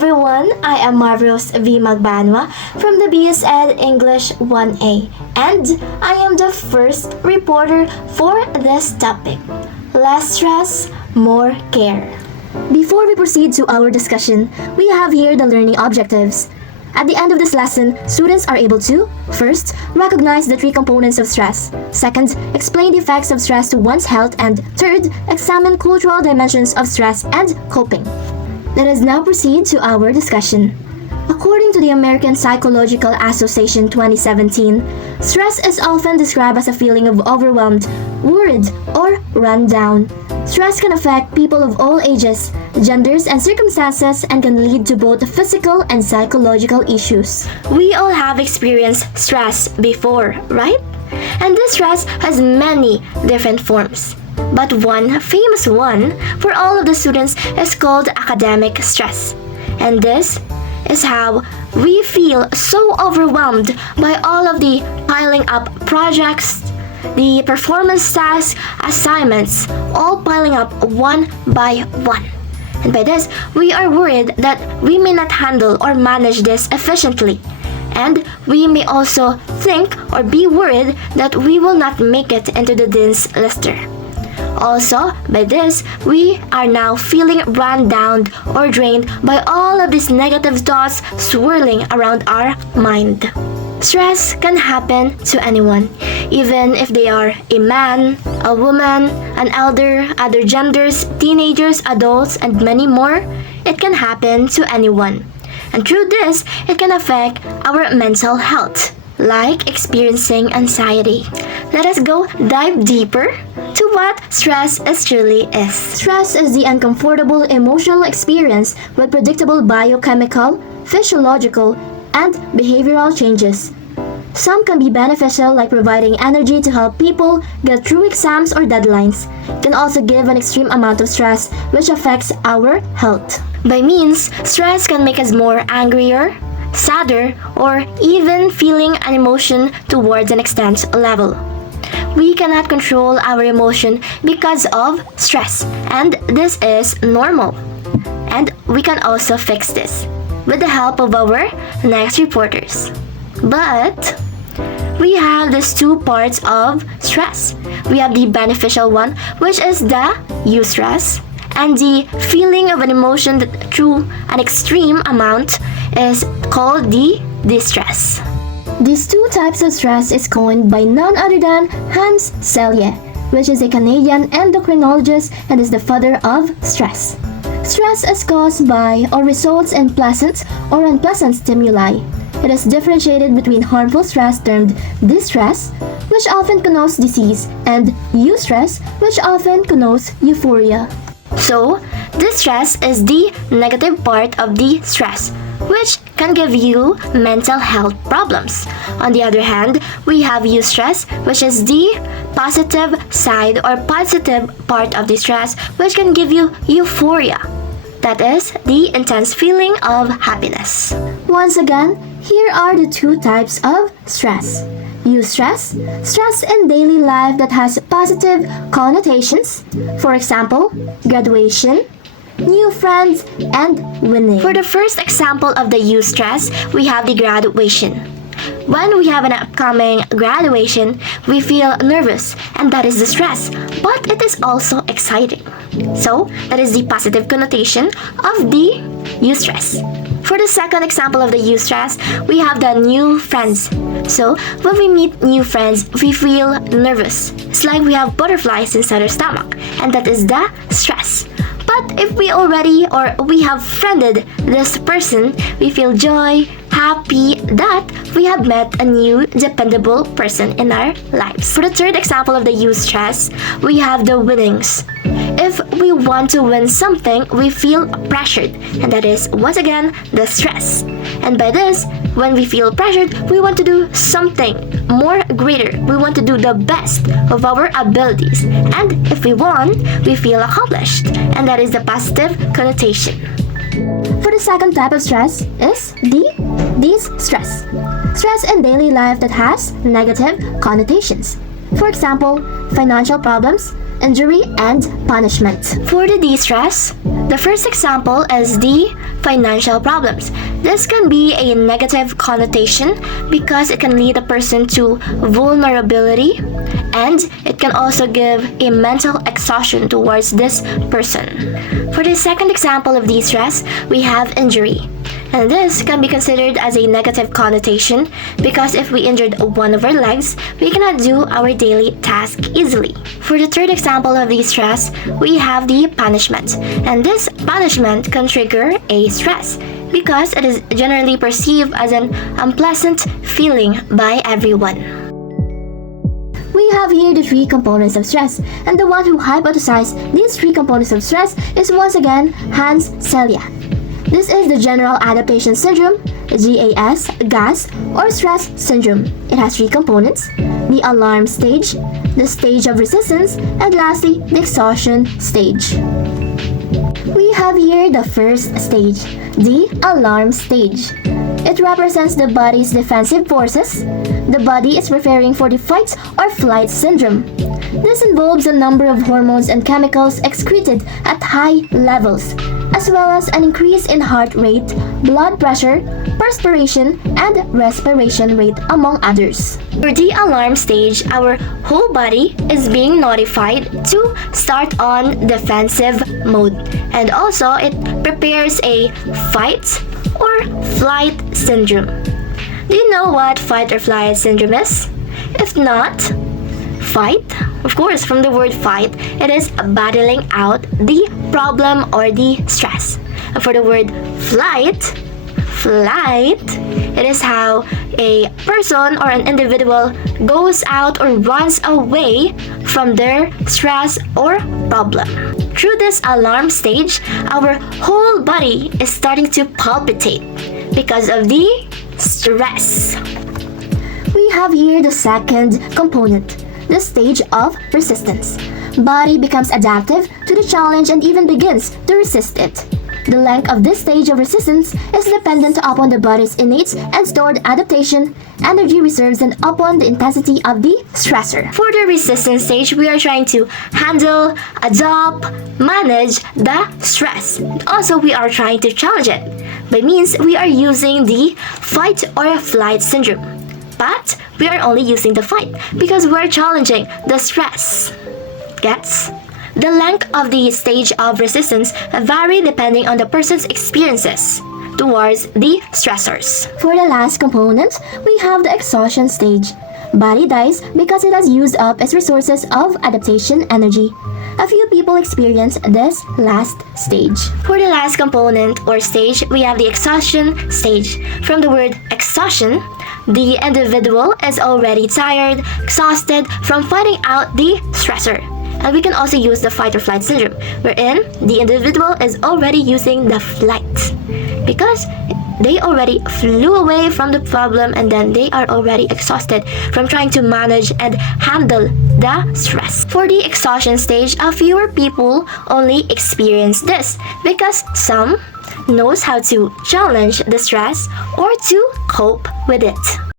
everyone, I am Marvelous V. Magbanwa from the BSED English 1A, and I am the first reporter for this topic. Less stress, more care. Before we proceed to our discussion, we have here the learning objectives. At the end of this lesson, students are able to, first, recognize the three components of stress. Second, explain the effects of stress to one's health. And third, examine cultural dimensions of stress and coping. Let us now proceed to our discussion. According to the American Psychological Association 2017, stress is often described as a feeling of overwhelmed, worried, or run down. Stress can affect people of all ages, genders, and circumstances and can lead to both physical and psychological issues. We all have experienced stress before, right? And this stress has many different forms. But one famous one for all of the students is called academic stress. And this is how we feel so overwhelmed by all of the piling up projects, the performance tasks, assignments, all piling up one by one. And by this, we are worried that we may not handle or manage this efficiently. And we may also think or be worried that we will not make it into the dean's lister. Also, by this, we are now feeling run down or drained by all of these negative thoughts swirling around our mind. Stress can happen to anyone, even if they are a man, a woman, an elder, other genders, teenagers, adults, and many more. It can happen to anyone. And through this, it can affect our mental health, like experiencing anxiety. Let us go dive deeper to what stress truly is. Stress is the uncomfortable emotional experience with predictable biochemical, physiological, and behavioral changes. Some can be beneficial, like providing energy to help people get through exams or deadlines. It can also give an extreme amount of stress, which affects our health. By means, stress can make us more angrier, sadder, or even feeling an emotion towards an extent level. We cannot control our emotion because of stress, and this is normal. And we can also fix this with the help of our next reporters. But we have these two parts of stress. We have the beneficial one, which is the eustress, and the feeling of an emotion that through an extreme amount is called the distress. These two types of stress is coined by none other than Hans Selye, which is a Canadian endocrinologist and is the father of stress. Stress is caused by or results in pleasant or unpleasant stimuli. It is differentiated between harmful stress termed distress, which often connotes disease, and eustress, which often connotes euphoria. So, distress is the negative part of the stress, which can give you mental health problems. On the other hand, we have eustress, which is the positive side or positive part of the stress, which can give you euphoria. That is the intense feeling of happiness. Once again, here are the two types of stress. Eustress, stress in daily life that has positive connotations. For example, graduation, new friends, and winning. For the first example of the eustress, we have the graduation. When we have an upcoming graduation, we feel nervous, and that is the stress, but it is also exciting. So, that is the positive connotation of the eustress. For the second example of the eustress, we have the new friends. So, when we meet new friends, we feel nervous. It's like we have butterflies inside our stomach, and that is the stress. But if we already or we have friended this person, we feel joy, happy that we have met a new dependable person in our lives. For the third example of the eustress, we have the winnings. If we want to win something, we feel pressured, and that is once again the stress. And by this, when we feel pressured, we want to do something more greater. We want to do the best of our abilities. And if we won, we feel accomplished, and that is the positive connotation. For the second type of stress is the distress. Stress in daily life that has negative connotations. For example, financial problems, injury, and punishment. For the distress, The first example is the financial problems. This can be a negative connotation because it can lead a person to vulnerability, and it can also give a mental exhaustion towards this person. For the second example of de-stress, we have injury. And this can be considered as a negative connotation because if we injured one of our legs, we cannot do our daily task easily. For the third example of the stress, we have the punishment. And this punishment can trigger a stress because it is generally perceived as an unpleasant feeling by everyone. We have here the three components of stress, and the one who hypothesized these three components of stress is once again Hans Selye. This is the General Adaptation Syndrome, GAS, or Stress Syndrome. It has three components: the alarm stage, the stage of resistance, and lastly, the exhaustion stage. We have here the first stage, the alarm stage. It represents the body's defensive forces. The body is preparing for the fight or flight syndrome. This involves a number of hormones and chemicals excreted at high levels, as well as an increase in heart rate, blood pressure, perspiration, and respiration rate, among others. For the alarm stage, our whole body is being notified to start on defensive mode, and also it prepares a fight or flight syndrome. Do you know what fight or flight syndrome is? If not, fight, of course, from the word fight, it is battling out the problem or the stress. And for the word flight, it is how a person or an individual goes out or runs away from their stress or problem. Through this alarm stage, our whole body is starting to palpitate because of the stress. We have here the second component, the stage of resistance. Body becomes adaptive to the challenge and even begins to resist it. The length of this stage of resistance is dependent upon the body's innate and stored adaptation, energy reserves, and upon the intensity of the stressor. For the resistance stage, we are trying to handle, adopt, manage the stress. Also, we are trying to challenge it. By means, we are using the fight or flight syndrome. But we are only using the fight because we're challenging the stress. Gets? The length of the stage of resistance vary depending on the person's experiences towards the stressors. For the last component, we have the exhaustion stage. Body dies because it has used up its resources of adaptation energy. A few people experience this last stage. For the last component or stage, we have the exhaustion stage. From the word exhaustion, the individual is already tired, exhausted from fighting out the stressor. And we can also use the fight or flight syndrome, wherein the individual is already using the flight because they already flew away from the problem and then they are already exhausted from trying to manage and handle the stress. For the exhaustion stage, a fewer people only experience this because some knows how to challenge the stress or to cope with it.